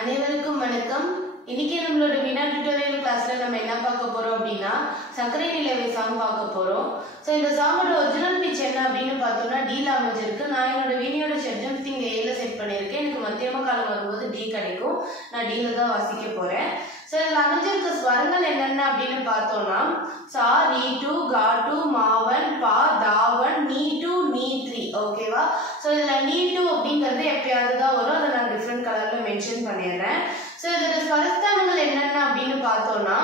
அனைவருக்கும் வணக்கம். இன்னைக்கு நம்மளோட வினா டியூட்டோரியல் கிளாஸ்ல நம்ம என்ன பார்க்க போறோம் அப்படின்னா சக்கரை நிலவை சாங் பார்க்க போறோம். ஸோ இந்த சாங்கோட ஒரிஜினல் பிச் என்ன அப்படின்னு பார்த்தோம்னா டீல அமைஞ்சிருக்கு. நான் என்னோட வீடியோட ஷெட்ஜம்ஸ் இங்கே ஏல செட் பண்ணியிருக்கேன். எனக்கு மத்தியம காலம் வரும்போது டி கிடைக்கும். நான் டீல தான் வாசிக்க போறேன். ஸோ இதில் அமைஞ்சிருக்க ஸ்வரங்கள் என்னென்ன அப்படின்னு பார்த்தோம்னா சா, நீ டூ, கா டூ, மாவன், பா, தாவன், நீ டூ, நீ த்ரீ. ஓகேவா? ஸோ இதில் நீ டூ அப்படிங்கிறது எப்பயாவது தான் வரும். அதை நான் டிஃப்ரெண்ட் கலர்ல மென்ஷன் பண்ணிடுறேன். ஸோ இதோட ஸ்வரஸ்தானங்கள் என்னென்ன அப்படின்னு பார்த்தோம்னா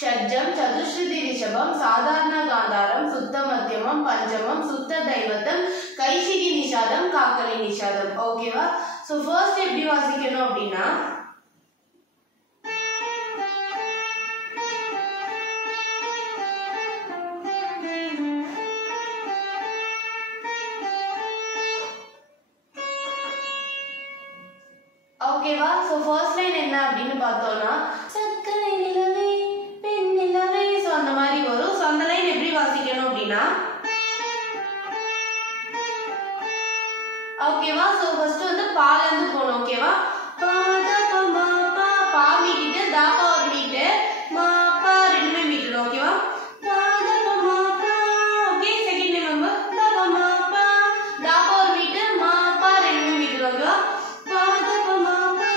ஷட்ஜம், சதுஸ்ருதி ரிஷபம், சாதாரண காந்தாரம், சுத்த மத்தியமம், பஞ்சமம், சுத்த தைவத்தம், கைசிகி நிஷாதம், காக்கலி நிஷாதம். ஓகேவா? ஸோ ஃபர்ஸ்ட் எப்படி வாசிக்கணும் அப்படின்னா ஓகேவா? சோ ஃபர்ஸ்ட் லைன் என்ன அப்படின்னு பார்த்தோம்னா சக்கரை நிலவே பெண் நிலவே. சோ அந்த மாதிரி வரும். சோ அந்த லைன் எப்படி வாசிக்கணும் அப்படின்னா ஓகேவா? சோ ஃபர்ஸ்ட் வந்து பால இருந்து போணும். ஓகேவா? பா த ப மா பா, பா மீட்டிட்டு தா பா ஒரு மீட்டு, மா பா ரெண்டுமே மீட்டணும். ஓகேவா? பா த ப மா பா. ஓகே, செகண்ட் டைம் நம்ம த ப மா பா, தா பா ஒரு மீட்டு, மா பா ரெண்டுமே மீட்டணும். ஓகேவா? பா த ப மா பா,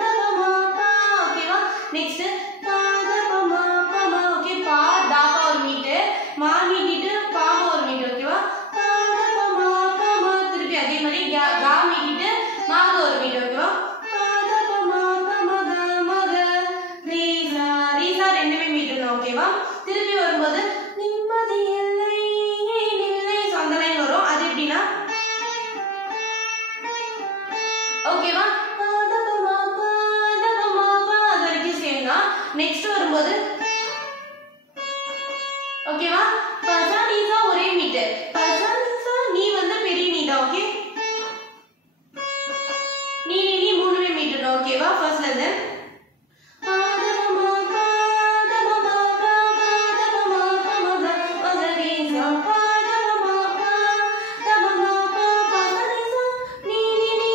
த ப மா பா. ஓகேவா? நெக்ஸ்ட் பா த ப மா பா மா. ஓகே, பா தா பா ஒரு மீட்டு, மா மீட்டிட்டு பா மா ஒரு மீட்டு. ஓகேவா? பா த ப மா பா மா. திருப்பி அதே மாதிரி கா மீட்டிட்டு மா ஒரு மீட்டு. ஓகேவா? பா த ப மா பா மா க மா க ரீசா ரீசா ரெண்டுமே மீட்டணும். ஓகேவா? திருப்பி வரும்போது நிம்மதி இல்லை இல்லை. சோ அந்த லைன் வரும். அது எப்படின்னா ஓகேவா? பா த ப மா பா, த ப மா பா. அது வரைக்கும் சேம் தான். நெக்ஸ்ட் வரும்போது ஓகேவா? பசா நீசா ஒரே மீட்டு. பசா நீசா நீ வந்து பெரிய நீ தான். ஓகே, நீ நீ நீ மூணுமே மீட்டணும். ஓகேவா? ஃபர்ஸ்ட்ல இருந்து பா த ப மா பா, த ப மா பா மா, த ப மா பா மா க மா க ரீசா பா த ப மா பா, த ப மா பா பசா நீசா நீ நீ நீ.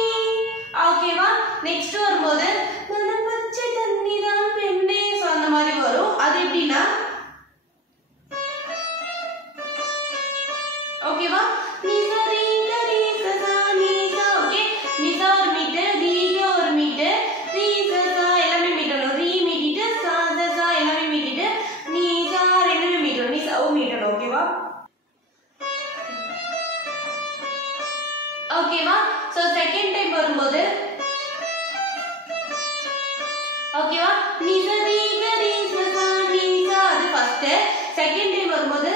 ஓகேவா? நெக்ஸ்ட் வரும்போது மனம் பச்சை தண்ணி தான் பெண்ணே. சோ அந்த மாதிரி வரும். அது எப்படின்னா ஓகேவா? நிசா ரீங்க ரீசா சா நீசா. ஓகே, நிசா ஒரு மீட்டு, ரீங்க ஒரு மீட்டு, ரீசா சா எல்லாமே மீட்டணும். ரீ மீட்டிட்டு சா சா சா எல்லாமே மீட்டிட்டு நீசா ரெண்டுமே மீட்டணும். நிசாவும் மீட்டணும். ஓகேவா? ஓகேவா? சோ செகண்ட் டைம் வரும்போது ஓகேவா? நிசா ரீங்க ரீசா சா நீசா. அது ஃபர்ஸ்ட். செகண்ட் டைம் வரும்போது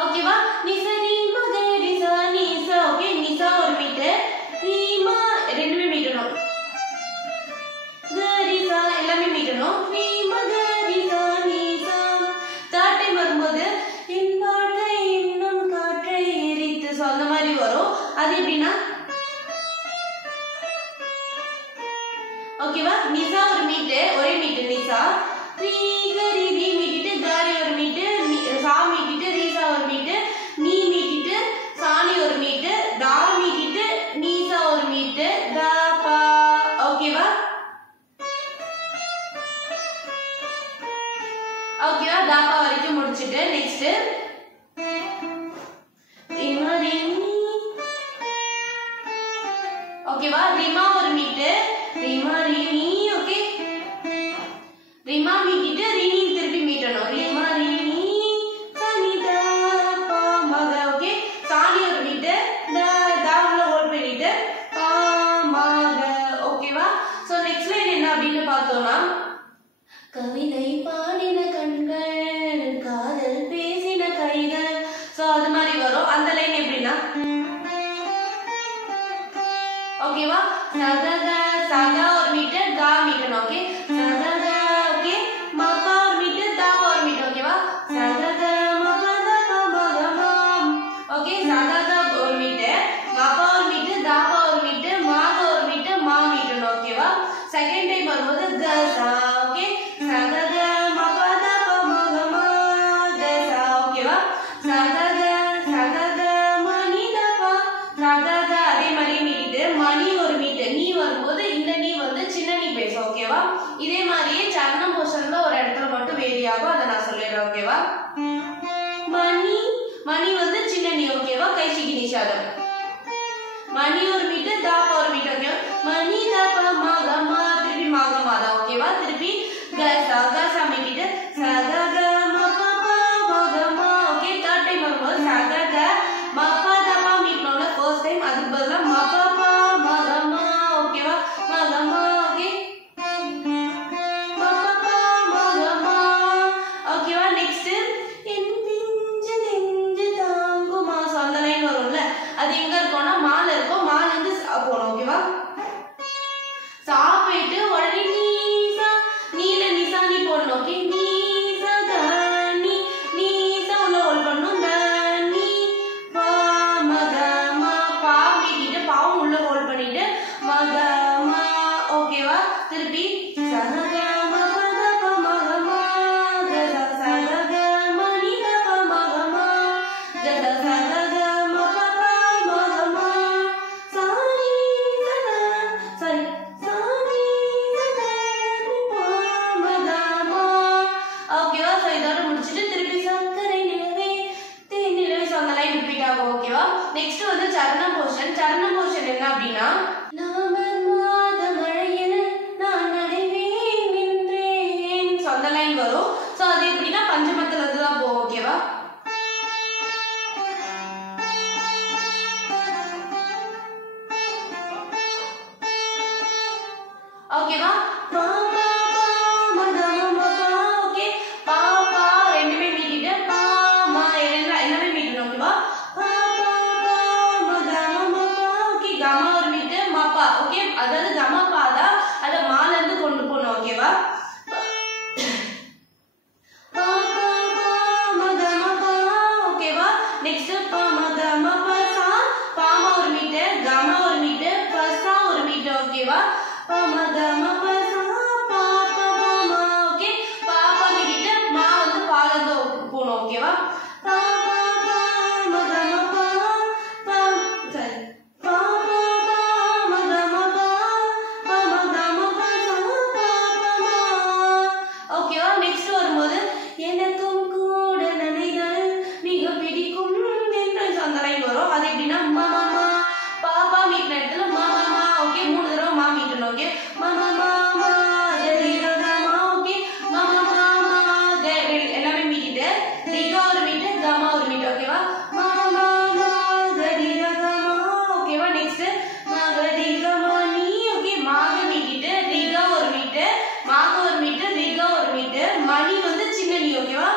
ஓகேவா? நிசா ரீமா க ரிசா நீசா. ஓகே, நிசா ஒரு மீட்டு, ரீமா ரெண்டுமே மீட்டணும். க ரிசா எல்லாமே மீட்டணும். ரீமா க ரிசா நீசா. தேர்ட் டைம் வரும்போது என் வாழ்க்கை இன்னும் காற்றை எரித்து. சோ அந்த மாதிரி வரும். அது எப்படின்னா ஓகேவா? நிசா ஒரு மீட்டு, ஒரே மீட்டு நிசா, ரீ க ரி ரீ மீட்டிட்டு காரி ஒரு மீட்டு, சா மீட்டிட்டு ரீசா ஒரு மீட்டு, நீ மீட்டிட்டு சாணி ஒரு மீட்டு, டா மீட்டிட்டு நீசா ஒரு மீட்டு, தா பா. ஓகேவா? ஓகேவா? தா பா வரைக்கும் முடிச்சிட்டு நெக்ஸ்ட் ரிமா ரிமி. ஓகேவா? ரிமா ஒரு மீட்டு, ரிமா ரிமி. ஓகே, ரிமா மீட்டிட்டு ரினி திருப்பி மீட்டணும். ரிமா ரினி சாணி தா பா மா க. ஓகே, சாணி ஒரு மீட்டு, தா தாவுல ஹோல்ட் பண்ணிட்டு பா மா க. ஓகேவா? சோ நெக்ஸ்ட் லைன் என்ன அப்படின்னு பார்த்தோம்னா கவிதை பாடின கண்கள், காதல் பேசின கைகள். சோ அது மாதிரி வரும். அந்த லைன் எப்படின்னா ஓகேவா? சகக சகா ஒரு மீட்டு, கா மீட்டணும். ஓகே, சகக. ஓகே, மபா ஒரு மீட்டு, தாபா ஒரு மீட்டு. ஓகேவா? சகக மபா தபா மகமா. ஓகே, சகக ஒரு மீட்டு, மபா ஒரு மீட்டு, தாபா ஒரு மீட்டு, மாக ஒரு மீட்டு, மா மீட்டணும். ஓகேவா? செகண்ட் டைம் வரும்போது க சா. ஓகே, சகக மபா தபா மகமா க சா. ஓகேவா? சகக சகக மணி தபா சகக. அதே இந்த நீ வந்து சின்ன நீ பேசும். ஓகேவா? இதே மாதிரியே சரணம் போர்ஷன்ல ஒரு இடத்துல மட்டும் வேரி ஆகும். அதை நான் சொல்லிடுறேன். ஓகேவா? மணி மணி வந்து சின்ன நீ. ஓகேவா? கைசிக்கு நிஷாதம். மணி ஒரு மீட்டு, தாப்பா ஒரு மீட்டு. ஓகேவா? மணி தாப்பா மாகமா, திருப்பி மாகமா தான். ஓகேவா? திருப்பி கசா கசா மீட்டிட்டு சகக மபபா மாகமா. ஓகே, தேர்ட் டைம் வரும்போது சகக மபா தாப்பா மீட்டனோட ஃபர்ஸ்ட் டைம் அதுக்கு பதிலா மபபா மாகமா. ஓகேவா? மாகமா. ஓகே, மபபா மாகமா. ஓகேவா? நெக்ஸ்ட் என் பிஞ்சு நெஞ்சு தாங்குமா. சோ அந்த லைன் வரும்ல, அது எங்க இருக்கும்னா மால இருக்கும். மால இருந்து போணும். ஓகேவா? சா போயிட்டு உடனே நீசா நீல நிசா நீ போடணும். ஓகே, நீசா தனி நீசா உள்ள ஹோல்ட் பண்ணணும். தனி பா மகமா. பா மீட்டிட்டு பாவும் உள்ள ஹோல்ட் பண்ணிட்டு மகமா. ஓகேவா? திருப்பி சககமா பதப மகமா கத சககமா நிதப மகமா கத சககமா பப மகமா சாரி சக சாரி சாரி சக மகமா. ஓகேவா? சோ இதோட முடிச்சிட்டு திருப்பி சக்கரை நிலவே தேன் நிலவே. சோ அந்த லைன் ரிப்பீட் ஆகும். ஓகேவா? நெக்ஸ்ட் வந்து சரணம் போர்ஷன். சரணம் போர்ஷன் என்ன அப்படின்னா நவம்பர் மாத மழையில் நான் நனைவேன் நின்றேன். சோ அந்த லைன் வரும். சோ அது எப்படின்னா பஞ்சமத்துல இருந்து தான் போகும். ஓகேவா? ஓகேவா? பா பா பா மகமா பா. ஓகே, பா பா ரெண்டுமே மீட்டிட்டு பா மா எல்லாமே மீட்டணும். ஓகேவா? பா பா பா மகமா பா. ஓகே, கமா ஒரு மீட்டு மாப்பா. ஓகே, அதாவது கமா பா தான் அத மால இருந்து கொண்டு போணும். ஓகேவா? பா பா பா மகமா பா. ஓகேவா? நெக்ஸ்ட் பா மகமா பா சா. பாமா ஒரு மீட்டு, கமா ஒரு மீட்டு, பசா ஒரு மீட்டு. ஓகேவா? பா மகமா பா சா பா பா மா. ஓகே, பாப்பா மீட்டிட்டு மா வந்து பால இருந்து போணும். ஓகேவா? பா பா பா மகமா பா பா சரி பா பா பா மகமா பா பா மகமா பா சா பா பா மா. ஓகேவா? நெக்ஸ்ட் வரும்போது எனக்கும் கூட நனைதல் மிக பிடிக்கும் என்று அந்த லைன் வரும். அது எப்படின்னா மாமா பாப்பா மீட்டின இடத்துல மாமா. ஓகே, 3 தடவை மா மீட்டணும். ஓகே, மாமா மாமா கரிகமா. ஓகே, மாமா மாமா எல்லாமே மீட்டிட்டு ரிகா ஒரு மீட்டு, கமா ஒரு மீட்டு. ஓகேவா? மாமா மாமா கரிகமா. ஓகேவா? நெக்ஸ்ட் மகரிகமா நீ. ஓகே, மாக மீட்டிட்டு ரிகா ஒரு மீட்டு, மாக ஒரு மீட்டு, ரிகா ஒரு மீட்டு. மணி வந்து சின்ன நீ. ஓகேவா?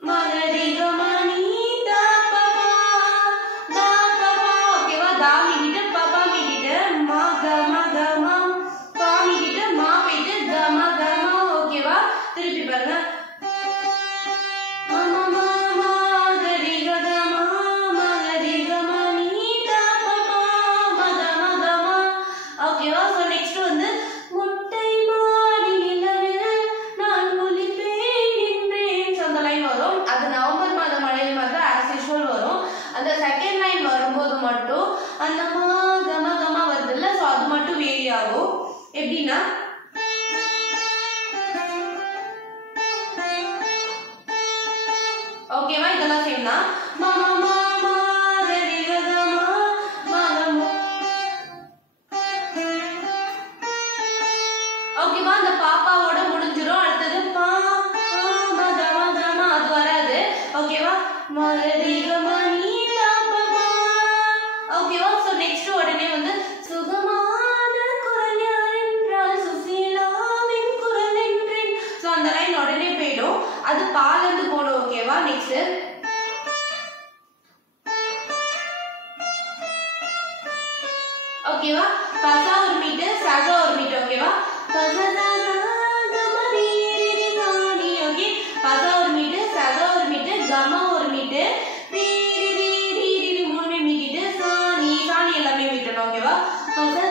மகரிகமா நீ தா பபா தா பபா. ஓகேவா? தா மீட்டிட்டு பபா மீட்டிட்டு மக மகமா பா மீட்டிட்டு மா போயிட்டு கமா கமா. ஓகேவா? திருப்பி பாருங்க மாமா மாமா கரிகமா மகரிகமா நீ தா பபா மக மகமா. ஓகேவா? சோ நெக்ஸ்ட் வந்து முட்டை மாடி நிலவில் நான் குளிப்பேன் நின்றேன். சோ அந்த லைன் வரும். அது நவம்பர் மாத மழையில் மாதிரி ஆஸ் யூஷுவல் வரும். அந்த செகண்ட் லைன் வரும்போது மட்டும் அந்த மா கமா கமா வருது இல்ல, சோ அது மட்டும் வேரி ஆகும். எப்படின்னா ஓகேவா? இதெல்லாம் சேம் தான். மாமா மாமா கரிகமா மகமா. ஓகேவா? அந்த பாப்பாவோட முடிஞ்சிரும். அடுத்தது பா மகமா கமா அது வராது. ஓகேவா? மகரிகமா நீ தா பபா. ஓகேவா? சோ நெக்ஸ்ட் உடனே வந்து சுகமான குரல் யார் என்றால் சுசீலாவின் குரல் என்றேன். சோ அந்த லைன் உடனே போயிடும். அது பால இருந்து போடும். ஓகேவா? நெக்ஸ்ட் ஓகேவா? பசா ஒரு மீட்டு, சக ஒரு மீட்டு. ஓகேவா? பசா கமா ரி ரி சாணி. ஓகே, பசா ஒரு மீட்டு, சக ஒரு மீட்டு, கமா ஒரு மீட்டு, ரி ரி ரி ரி ரி மூணுமே மீட்டிட்டு சாணி சாணி எல்லாமே மீட்டணும். ஓகேவா? பசா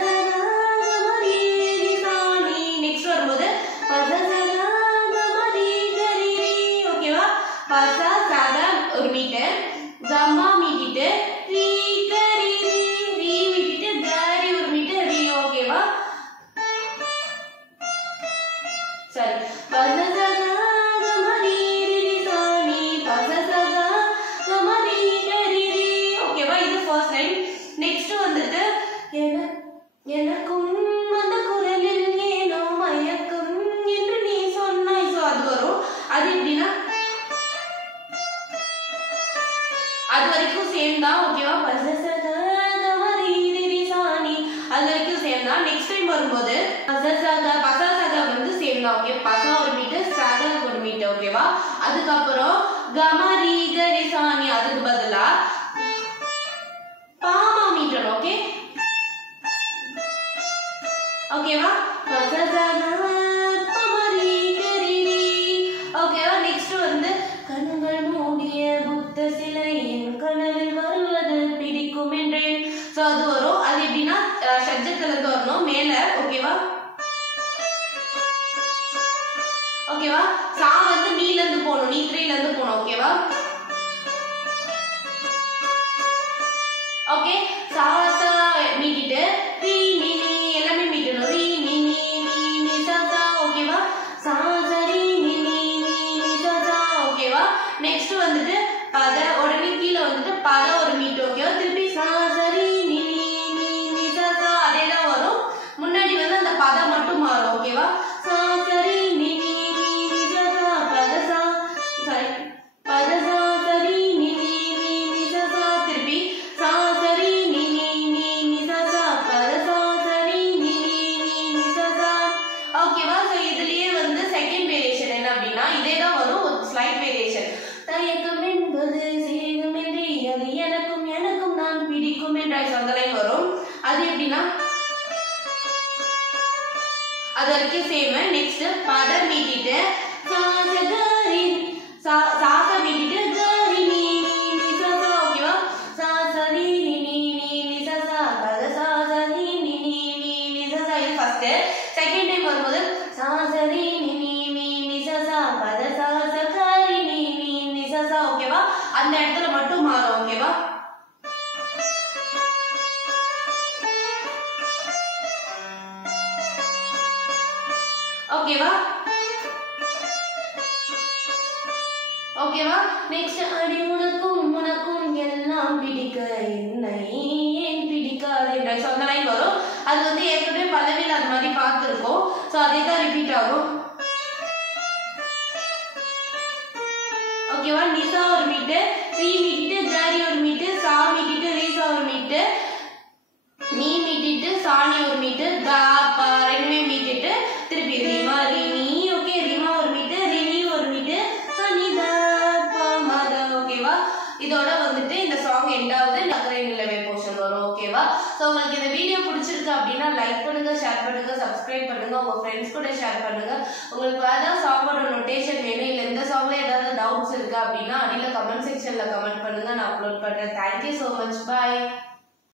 கமா ரி ரி சாணி. நெக்ஸ்ட் வரும்போது பசா கமா ரி கரி ரி. ஓகேவா? பசா சக ஒரு மீட்டு, கமா மீட்டிட்டு ரி கரி ரி ரி மீட்டிட்டு கரி ஒரு மீட்டு ரி. ஓகேவா? ஓகேவா ஓகேவா நெக்ஸ்ட் வந்து கண்கள் மூடிய புத்த சிலை என் கனவில் வருவது பிடிக்கும் என்றேன். சோ அது வரும். அது எப்படின்னா ஷட்ஜத்துல இருந்து வரணும் மேல. ஓகேவா ஓகேவா சா வந்து நீல இருந்து போகணும், நீ 3ல இருந்து போகணும். ஓகேவா ஓகே சா சா மீட்டிட்டு ரீ நீ நீ எல்லாமே மீட்டணும். ரீ நீ நீ நீ நீ சா சா. ஓகேவா சா சா ரீ நீ நீ நீ நீ சா சா. ஓகேவா நெக்ஸ்ட் வந்துட்டு பத உடனே கீழே வந்துட்டு பத ஒரு மீட். ஓகேவா திருப்பி சா சா ரீ நீ நீ நீ நீ சா சா அதே தான் வரும். முன்னாடி வந்து அந்த பத மட்டும் மாறும். ஓகேவா சா சா ரீ நீ நீ நீ நீ சா சா பத சா சாரி பத சா சா ரீ நீ நீ நீ நீ சா சா திருப்பி சா சா ரீ நீ நீ நீ நீ சா சா பத சா சா ரீ நீ நீ நீ நீ சா சா. ஓகேவா சோ இதுலயே வந்து செகண்ட் வேரியேஷன் என்ன அப்படின்னா இதே தான் வரும், ஒரு ஸ்லைட் வேரியேஷன். தயக்கம் என்பது சேகமின்றி அது எனக்கும் எனக்கும் நான் பிடிக்கும் என்றாய். அந்த லைன் வரும். அது எப்படின்னா அது வரைக்கும் சேம். நெக்ஸ்ட் பத மீட்டிட்டு சா சா கரி சா சா மீட்டிட்டு கரி நீ நீ நீ சா சா. ஓகேவா சா சா ரீ நீ நீ நீ நீ சா சா பத சா சா ரீ நீ நீ நீ நீ சா சா. இது ஃபர்ஸ்ட். செகண்ட் டைம் வரும்போது சா சா ரீ நீ நீ நீ நீ சா சா பத சா சா கரி நீ நீ நீ சா சா. ஓகேவா அந்த இடத்துல மட்டும் மாறும். ஓகேவா ஓகேவா ஓகேவா நெக்ஸ்ட் அடி உனக்கும் உனக்கும் எல்லாம் பிடிக்க என்னை ஏன் பிடிக்காது என்றாய். ஸோ அந்த லைன் வரும். அது வந்து ஏற்கனவே பல்லவியில் அது மாதிரி பார்த்துருக்கோம். ஸோ அதே தான் ரிப்பீட் ஆகும். ஓகேவா நிசா ஒரு மீட்டு, ரீ மீட்டிட்டு காரி ஒரு மீட்டு, சா மீட்டிட்டு ரீசா ஒரு மீட்டு, நீ மீட்டிட்டு சாணி ஒரு மீட்டு, தா பா ரெண்டுமே மீட்டிட்டு திருப்பி ரீமா ரீ நீ. ஓகே ரீமா ஒரு மீட்டு, ரினி ஒரு மீட்டு, சனி தா பா மாதா. ஓகேவா இதோட வந்துட்டு இந்த சாங் எண்டாவது நகரை நிலவே போர்ஷன் வரும். ஓகேவா ஸோ உங்களுக்கு இந்த வீடியோ பிடிச்சிருக்கு அப்படின்னா லைக் பண்ணுங்க, ஷேர் பண்ணுங்க, சப்ஸ்கிரைப் பண்ணுங்க, உங்க ஃப்ரெண்ட்ஸ் கூட ஷேர் பண்ணுங்க. உங்களுக்கு ஏதாவது சாங்கோட நோட்டேஷன் வேணும் இல்லை இந்த சாங்ல ஏதாவது டவுட்ஸ் இருக்கு அப்படின்னா அடியில் கமெண்ட் செக்ஷன்ல கமெண்ட் பண்ணுங்க, நான் அப்லோட் பண்றேன். Thank you so much. பாய்.